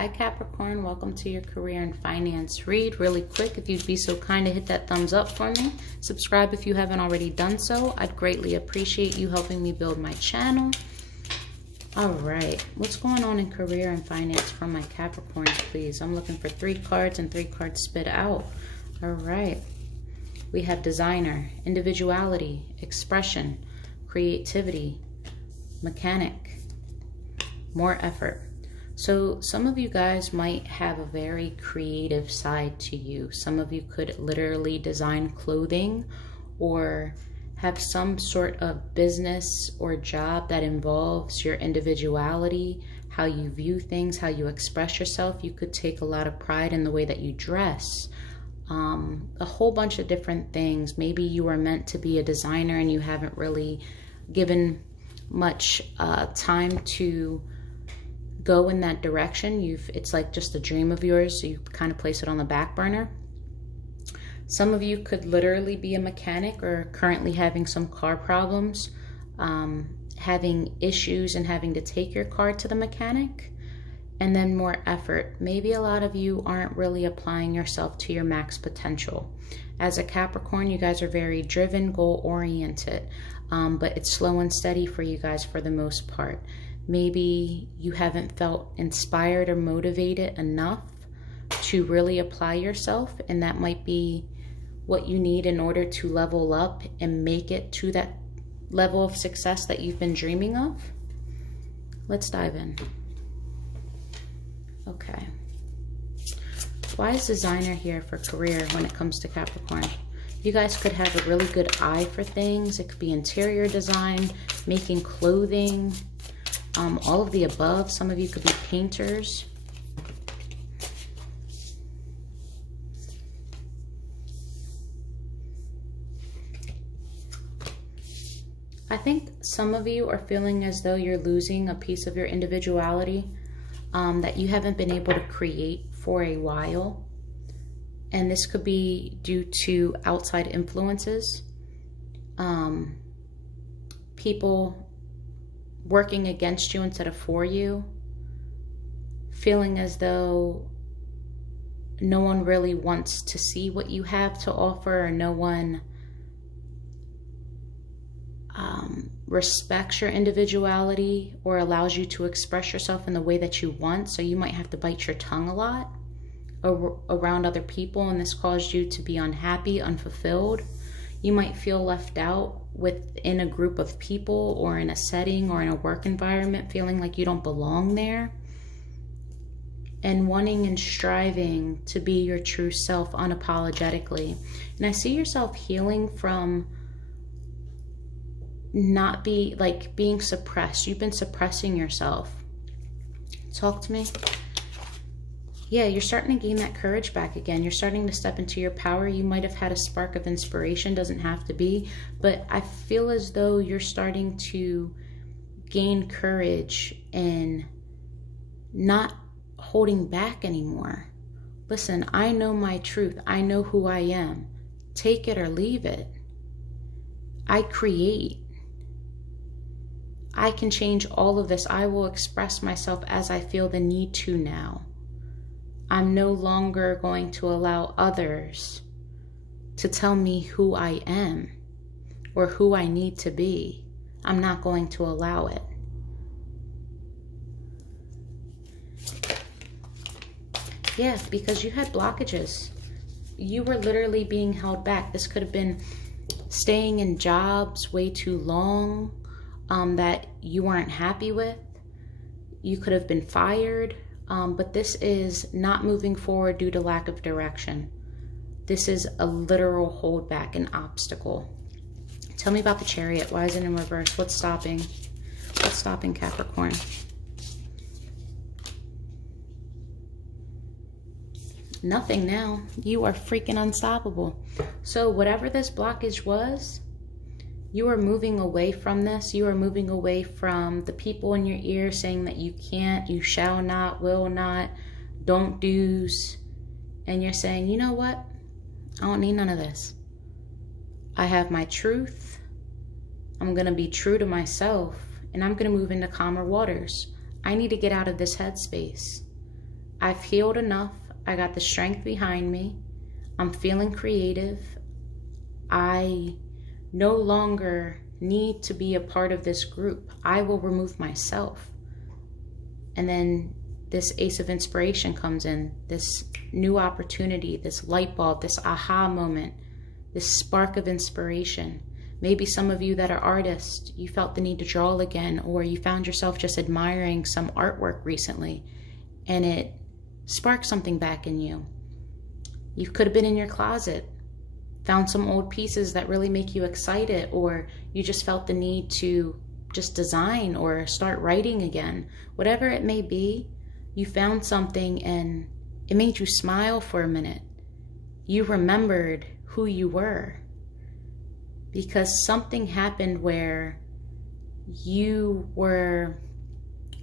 Hi Capricorn, welcome to your career and finance read. Really quick, if you'd be so kind to hit that thumbs up for me. Subscribe if you haven't already done so. I'd greatly appreciate you helping me build my channel. All right, what's going on in career and finance for my Capricorns, please? I'm looking for 3 cards and 3 cards spit out. All right, we have designer, individuality, expression, creativity, mechanic, more effort. So some of you guys might have a very creative side to you. Some of you could literally design clothing or have some sort of business or job that involves your individuality, how you view things, how you express yourself. You could take a lot of pride in the way that you dress. A whole bunch of different things. Maybe you were meant to be a designer and you haven't really given much time to go in that direction. It's like just a dream of yours, so you kind of place it on the back burner. Some of you could literally be a mechanic or currently having some car problems, having issues and having to take your car to the mechanic. And then more effort. Maybe a lot of you aren't really applying yourself to your max potential. As a Capricorn, you guys are very driven, goal-oriented, but it's slow and steady for you guys for the most part. Maybe you haven't felt inspired or motivated enough to really apply yourself, and that might be what you need in order to level up and make it to that level of success that you've been dreaming of. Let's dive in. Okay. Why is designer here for career when it comes to Capricorn? You guys could have a really good eye for things. It could be interior design, making clothing, all of the above. Some of you could be painters. I think some of you are feeling as though you're losing a piece of your individuality that you haven't been able to create for a while. And this could be due to outside influences, people working against you instead of for you, feeling as though no one really wants to see what you have to offer, or no one respects your individuality or allows you to express yourself in the way that you want. So you might have to bite your tongue a lot around other people, and this caused you to be unhappy, unfulfilled. You might feel left out within a group of people or in a setting or in a work environment, feeling like you don't belong there, and wanting and striving to be your true self unapologetically. And I see yourself healing from being suppressed. You've been suppressing yourself. Talk to me. Yeah, you're starting to gain that courage back again. You're starting to step into your power. You might have had a spark of inspiration, doesn't have to be, but I feel as though you're starting to gain courage and not holding back anymore. Listen, I know my truth. I know who I am. Take it or leave it. I create. I can change all of this. I will express myself as I feel the need to now. I'm no longer going to allow others to tell me who I am or who I need to be. I'm not going to allow it. Yeah, because you had blockages. You were literally being held back. This could have been staying in jobs way too long that you weren't happy with. You could have been fired. But this is not moving forward due to lack of direction. This is a literal holdback, an obstacle. Tell me about the Chariot. Why is it in reverse? What's stopping? What's stopping Capricorn? Nothing now. You are freaking unstoppable. So whatever this blockage was, you are moving away from this. You are moving away from the people in your ear saying that you can't, you shall not, will not, don't do's. And you're saying, you know what? I don't need none of this. I have my truth. I'm going to be true to myself, and I'm going to move into calmer waters. I need to get out of this headspace. I've healed enough. I got the strength behind me. I'm feeling creative. I no longer need to be a part of this group. I will remove myself. And then this Ace of Inspiration comes in, this new opportunity, this light bulb, this aha moment, this spark of inspiration. Maybe some of you that are artists, you felt the need to draw again, or you found yourself just admiring some artwork recently and it sparked something back in you. You could have been in your closet, found some old pieces that really make you excited, or you just felt the need to just design or start writing again. Whatever it may be, you found something and it made you smile for a minute. You remembered who you were because something happened where you were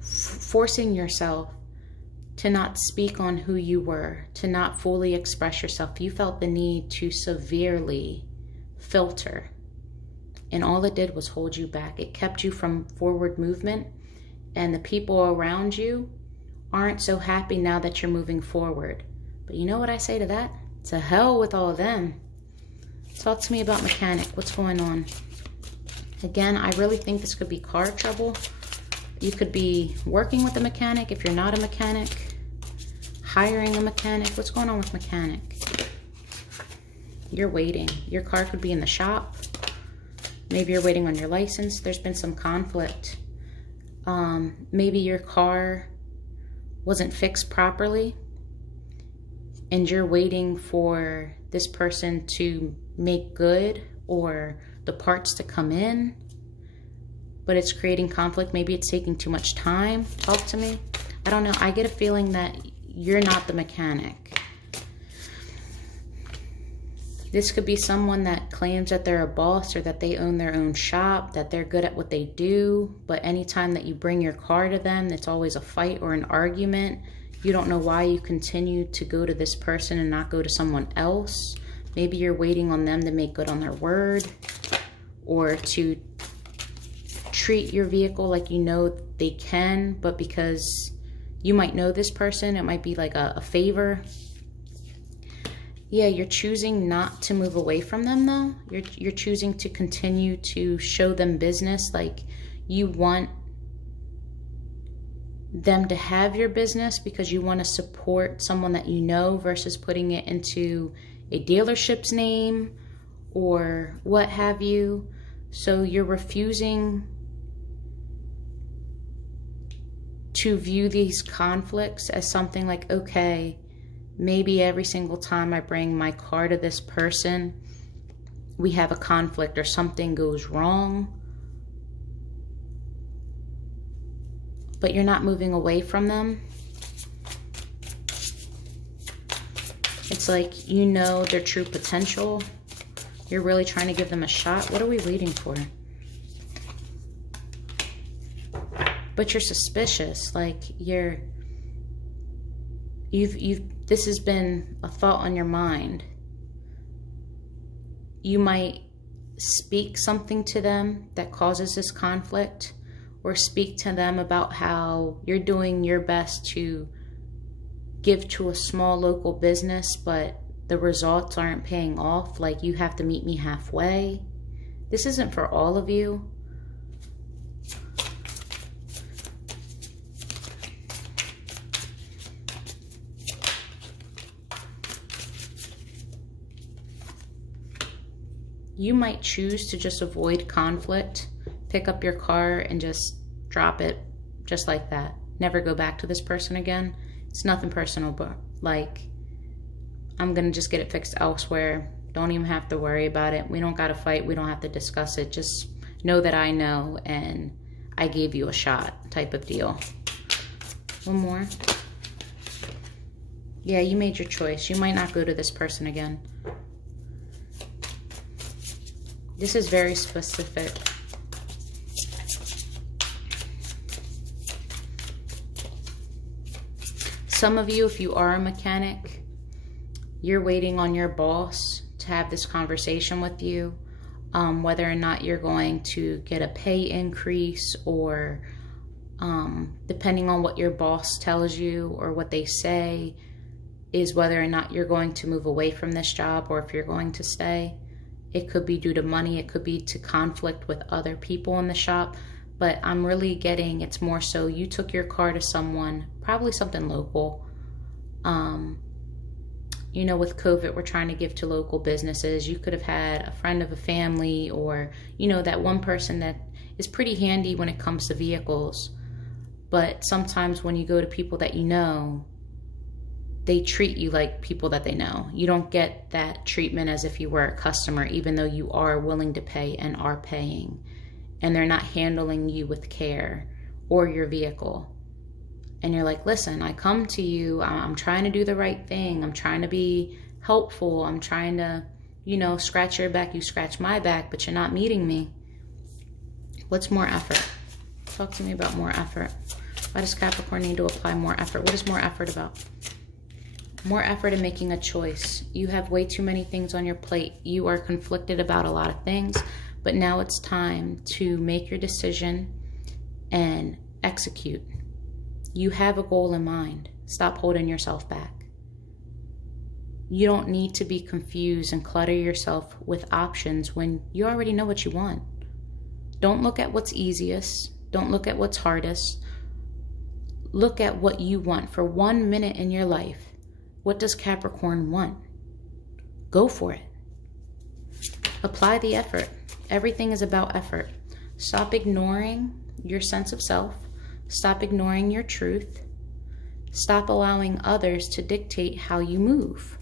forcing yourself to not speak on who you were, to not fully express yourself. You felt the need to severely filter. And all it did was hold you back. It kept you from forward movement. And the people around you aren't so happy now that you're moving forward. But you know what I say to that? To hell with all of them. Talk to me about mechanic. What's going on? Again, I really think this could be car trouble. You could be working with a mechanic if you're not a mechanic. Hiring a mechanic. What's going on with mechanic? You're waiting. Your car could be in the shop. Maybe you're waiting on your license. There's been some conflict. Maybe your car wasn't fixed properly and you're waiting for this person to make good or the parts to come in, but it's creating conflict. Maybe it's taking too much time. Talk to me. I don't know. I get a feeling that you're not the mechanic. This could be someone that claims that they're a boss or that they own their own shop, that they're good at what they do. But anytime that you bring your car to them, it's always a fight or an argument. You don't know why you continue to go to this person and not go to someone else. Maybe you're waiting on them to make good on their word or to treat your vehicle like you know they can, but because you might know this person, it might be like a favor. Yeah, you're choosing not to move away from them though. You're choosing to continue to show them business. Like you want them to have your business because you want to support someone that you know versus putting it into a dealership's name or what have you. So you're refusing to view these conflicts as something like, okay, maybe every single time I bring my car to this person, we have a conflict or something goes wrong. But you're not moving away from them. It's like you know their true potential. You're really trying to give them a shot. What are we waiting for? But you're suspicious. Like this has been a thought on your mind. You might speak something to them that causes this conflict, or speak to them about how you're doing your best to give to a small local business, but the results aren't paying off. Like you have to meet me halfway. This isn't for all of you. You might choose to just avoid conflict, pick up your car and just drop it just like that. Never go back to this person again. It's nothing personal, but like, I'm gonna just get it fixed elsewhere. Don't even have to worry about it. We don't gotta fight. We don't have to discuss it. Just know that I know and I gave you a shot type of deal. One more. Yeah, you made your choice. You might not go to this person again. This is very specific. Some of you, if you are a mechanic, you're waiting on your boss to have this conversation with you, whether or not you're going to get a pay increase or depending on what your boss tells you or what they say, is whether or not you're going to move away from this job or if you're going to stay. It could be due to money. It could be to conflict with other people in the shop. But I'm really getting, it's more so you took your car to someone, probably something local. You know, with COVID, we're trying to give to local businesses. You could have had a friend of a family, or, you know, that one person that is pretty handy when it comes to vehicles. But sometimes when you go to people that you know, they treat you like people that they know. You don't get that treatment as if you were a customer, even though you are willing to pay and are paying. And they're not handling you with care or your vehicle. And you're like, listen, I come to you. I'm trying to do the right thing. I'm trying to be helpful. I'm trying to, you know, scratch your back. You scratch my back, but you're not meeting me. What's more effort? Talk to me about more effort. Why does Capricorn need to apply more effort? What is more effort about? More effort in making a choice. You have way too many things on your plate. You are conflicted about a lot of things, but now it's time to make your decision and execute. You have a goal in mind. Stop holding yourself back. You don't need to be confused and clutter yourself with options when you already know what you want. Don't look at what's easiest. Don't look at what's hardest. Look at what you want for 1 minute in your life. What does Capricorn want? Go for it. Apply the effort. Everything is about effort. Stop ignoring your sense of self. Stop ignoring your truth. Stop allowing others to dictate how you move.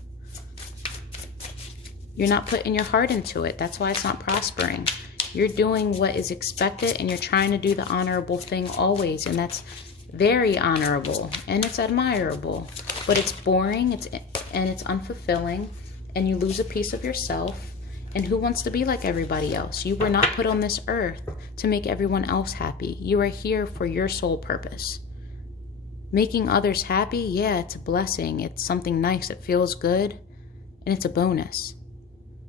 You're not putting your heart into it. That's why it's not prospering. You're doing what is expected, and you're trying to do the honorable thing always. And that's very honorable and it's admirable. But it's boring, it's unfulfilling, and you lose a piece of yourself. And who wants to be like everybody else? You were not put on this earth to make everyone else happy. You are here for your sole purpose. Making others happy, yeah, it's a blessing. It's something nice. It feels good, and it's a bonus.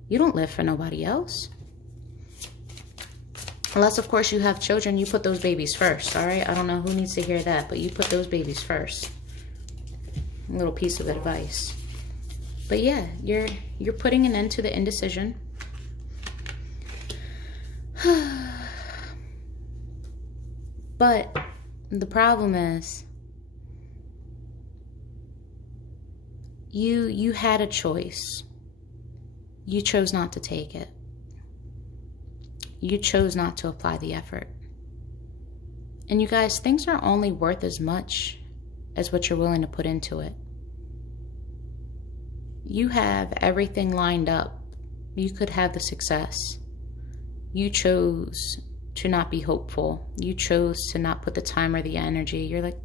You don't live for nobody else. Unless, of course, you have children, you put those babies first, all right? I don't know who needs to hear that, but you put those babies first. A little piece of advice. But yeah, you're putting an end to the indecision. But the problem is you had a choice. You chose not to take it. You chose not to apply the effort. And you guys, things are only worth as much as what you're willing to put into it. You have everything lined up. You could have the success. You chose to not be hopeful. You chose to not put the time or the energy. You're like,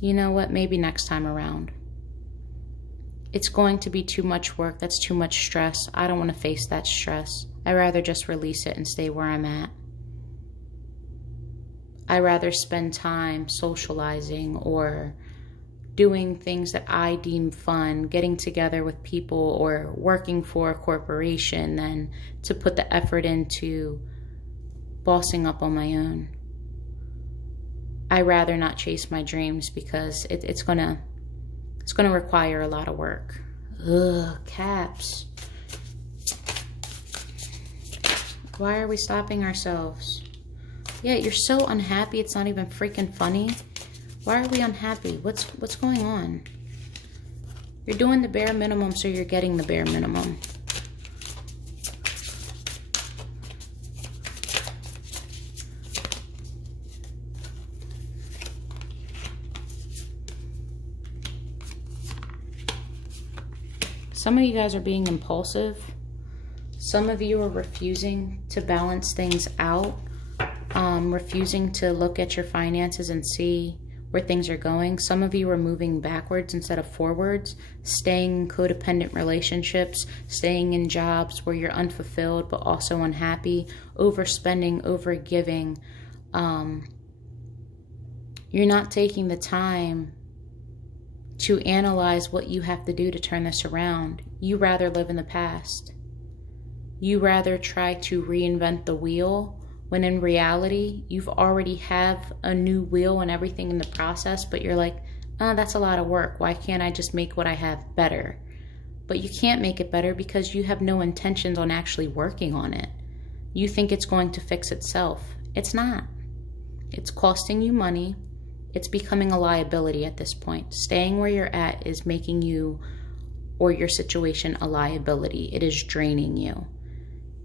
you know what? Maybe next time around. It's going to be too much work. That's too much stress. I don't want to face that stress. I'd rather just release it and stay where I'm at. I'd rather spend time socializing or doing things that I deem fun, getting together with people or working for a corporation than to put the effort into bossing up on my own. I'd rather not chase my dreams because it's gonna require a lot of work. Ugh, Caps. Why are we stopping ourselves? Yeah, you're so unhappy it's not even freaking funny. Why are we unhappy? What's going on? You're doing the bare minimum, so you're getting the bare minimum. Some of you guys are being impulsive. Some of you are refusing to balance things out, refusing to look at your finances and see where things are going. Some of you are moving backwards instead of forwards, staying in codependent relationships, staying in jobs where you're unfulfilled but also unhappy, overspending, overgiving. You're not taking the time to analyze what you have to do to turn this around. You rather live in the past. You rather try to reinvent the wheel when in reality, you've already have a new wheel and everything in the process, but you're like, oh, that's a lot of work. Why can't I just make what I have better? But you can't make it better because you have no intentions on actually working on it. You think it's going to fix itself. It's not. It's costing you money. It's becoming a liability at this point. Staying where you're at is making you or your situation a liability. It is draining you.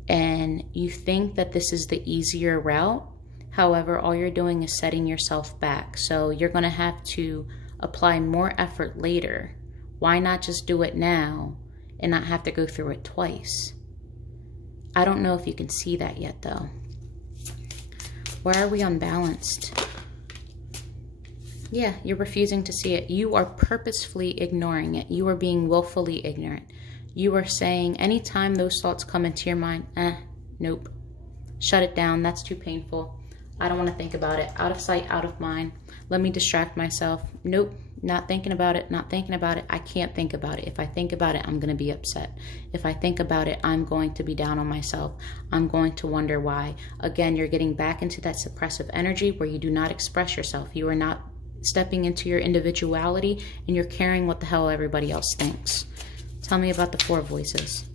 And you think that this is the easier route. However, all you're doing is setting yourself back. So you're going to have to apply more effort later. Why not just do it now and not have to go through it twice? I don't know if you can see that yet, though. Why are we unbalanced? Yeah, you're refusing to see it. You are purposefully ignoring it. You are being willfully ignorant. You are saying anytime those thoughts come into your mind, nope. Shut it down. That's too painful. I don't want to think about it. Out of sight, out of mind. Let me distract myself. Nope. Not thinking about it. Not thinking about it. I can't think about it. If I think about it, I'm going to be upset. If I think about it, I'm going to be down on myself. I'm going to wonder why. Again, you're getting back into that suppressive energy where you do not express yourself. You are not stepping into your individuality and you're caring what the hell everybody else thinks. Tell me about the four voices.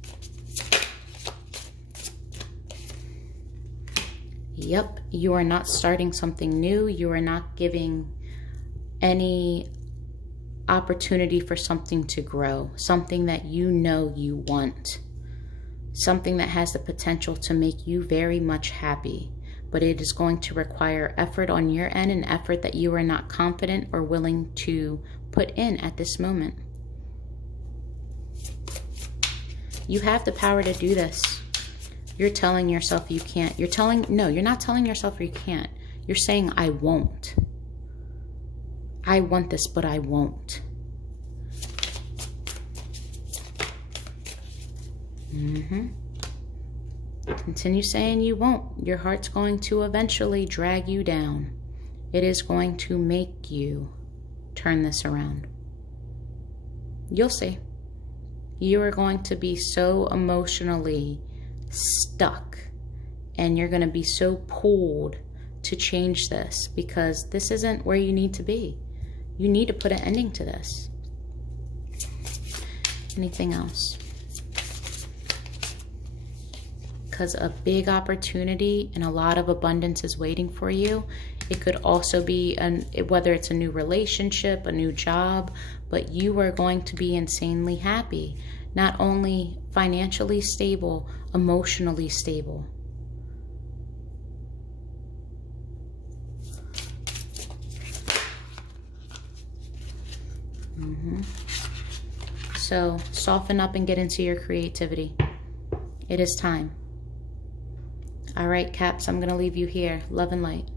Yep, you are not starting something new. You are not giving any opportunity for something to grow. Something that you know you want. Something that has the potential to make you very much happy. But it is going to require effort on your end, an effort that you are not confident or willing to put in at this moment. You have the power to do this. You're telling yourself you can't. No, you're not telling yourself you can't. You're saying, I won't. I want this, but I won't. Continue saying you won't. Your heart's going to eventually drag you down. It is going to make you turn this around. You'll see. You are going to be so emotionally stuck and you're going to be so pulled to change this because this isn't where you need to be. You need to put an ending to this. Anything else? Because a big opportunity and a lot of abundance is waiting for you. It could also be whether it's a new relationship, a new job, but you are going to be insanely happy. Not only financially stable, emotionally stable. So soften up and get into your creativity. It is time. All right, Caps, I'm going to leave you here. Love and light.